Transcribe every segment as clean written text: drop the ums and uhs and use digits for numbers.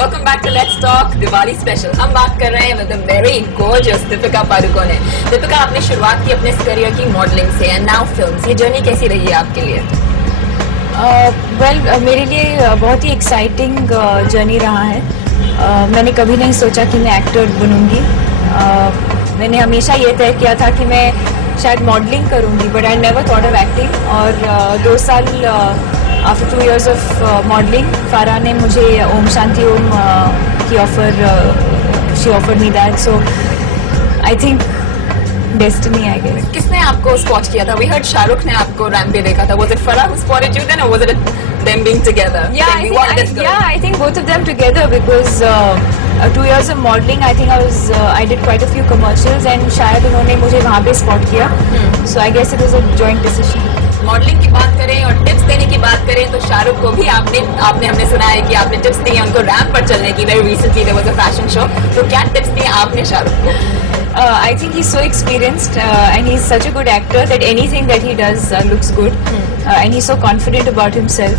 Welcome back to let's talk Diwali special. हम बात कर रहे हैं with the very gorgeous Deepika Padukone. Deepika, आपने शुरुआत की अपने करियर की मॉडलिंग से एंड नाउ फिल्म्स। ये जर्नी कैसी रही है आपके लिए? मेरे लिए बहुत ही एक्साइटिंग जर्नी रहा है। मैंने कभी नहीं सोचा कि मैं एक्टर बनूंगी। मैंने हमेशा ये तय किया था कि मैं शायद मॉडलिंग करूंगी, but I never thought of acting. और 2 साल आफ्टर 2 years ऑफ मॉडलिंग, फारा ने मुझे ओम शांति ओम की she offered me that. So I think destiny, I guess. किसने आपको स्पॉट किया था? वी हर्ड शाहरुख ने आपको रैंप पे देखा था। Was it Farah who spotted you then, or was it them being together? I think both of them together, because 2 years of modeling, I think I did quite a few commercials, and शायद उन्होंने मुझे वहाँ पे spot किया। So I guess it was a joint decision. Modelling की बात करें और टिप्स देने की बात करें तो शाहरुख को भी आपने हमने सुना है कि आपने टिप्स दिए उनको रैंप पर चलने की। Very recently there was a fashion show, तो क्या टिप्स दिए आपने शाहरुख को? I think he's so experienced and he's such a good actor that anything that he does looks good. And he's so confident about himself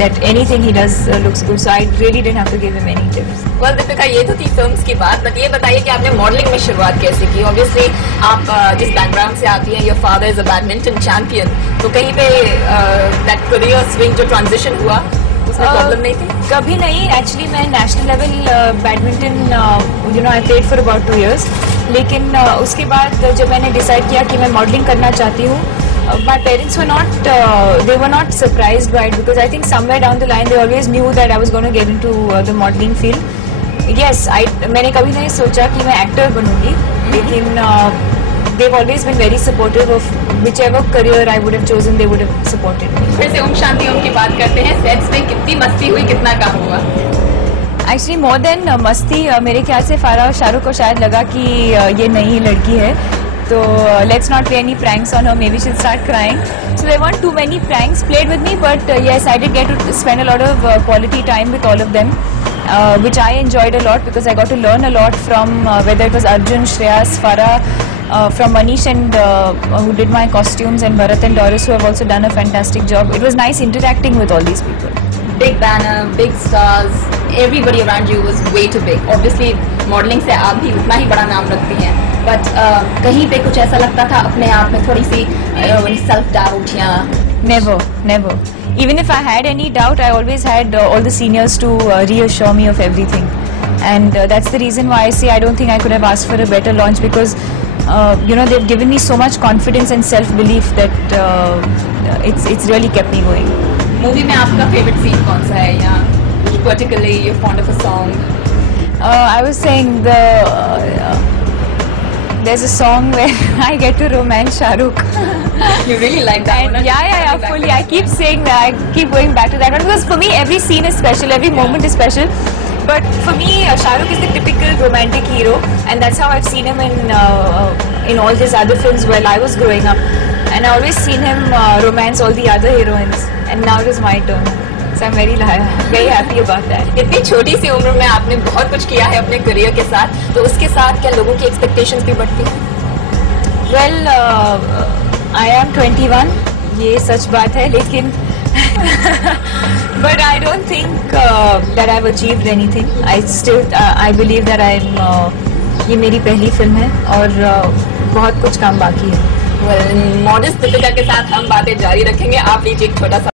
that anything he does looks good. So I really didn't have to give him any tips. Well, Deepika, ये तो थी films की बात, but ये बताइए कि आपने modelling में शुरुआत कैसे की? ऑब्वियसली आप जिस बैकग्राउंड से आती हैं, your father is a badminton champion, तो कहीं पे दैट करियर स्विंग जो ट्रांजिशन हुआ उसमें प्रॉब्लम नहीं थी? कभी नहीं। एक्चुअली मैं national level badminton I played for about 2 years, लेकिन उसके बाद जब मैंने डिसाइड किया कि मैं मॉडलिंग करना चाहती हूँ, my parents were not surprised by it, because I think somewhere down the line they always knew that I was going to get into the modeling field. Yes, मैंने कभी नहीं सोचा कि मैं एक्टर बनूंगी, लेकिन they've always been very supportive of whichever career I would have chosen. They would have supported me. फिर से ओम शांति ओम की बात करते हैं। सेट्स में कितनी मस्ती हुई, कितना काम हुआ? एक्चुअली मोर देन मस्ती, मेरे ख्याल से फारा और शाहरुख को शायद लगा कि ये नई लड़की है, तो let's not play any pranks on her, maybe she'll start crying. So there weren't too many pranks played with me, but yes, I did get to spend a lot of quality time with all of them, which I enjoyed a lot, because I got to learn a lot from whether it was Arjun, Shreyas, Farah, from Manish, and who did my costumes, and Bharat and Doris, who have also done a fantastic job. It was nice interacting with all these people. Big banner, big stars, everybody around you was way too big. Obviously, modeling से आप भी उतना ही बड़ा नाम रखती हैं, but कहीं पे कुछ ऐसा लगता था अपने आप में थोड़ी सी self doubt या? Never. Even if I had any doubt, I always had all the seniors to reassure me of everything, and that's the reason why I say I don't think I could have asked for a better launch, because they've given me so much confidence and self-belief that it's really kept me going. Movie में आपका favourite scene कौन सा है, या particularly you're fond of a song? I was saying there's a song where I get to romance Shahrukh. You really like that one? Yeah, fully. I keep saying that. I keep going back to that one, because for me every scene is special, every moment is special. But for me, Shahrukh is the typical romantic hero, and that's how I've seen him in all these other films while I was growing up. And I always seen him romance all the other heroines, and now it is my turn. So I'm very happy about that. इतनी छोटी सी उम्र में आपने बहुत कुछ किया है अपने करियर के साथ, तो उसके साथ क्या लोगों की एक्सपेक्टेशंस भी बढ़ती हैं? Well, I am 21. ये सच बात है, लेकिन but I don't think that I've achieved anything. I believe that ये मेरी पहली फिल्म है, और बहुत कुछ काम बाकी है। मॉडर्न दीपिका के साथ हम बातें जारी रखेंगे। आप लीजिए एक छोटा सा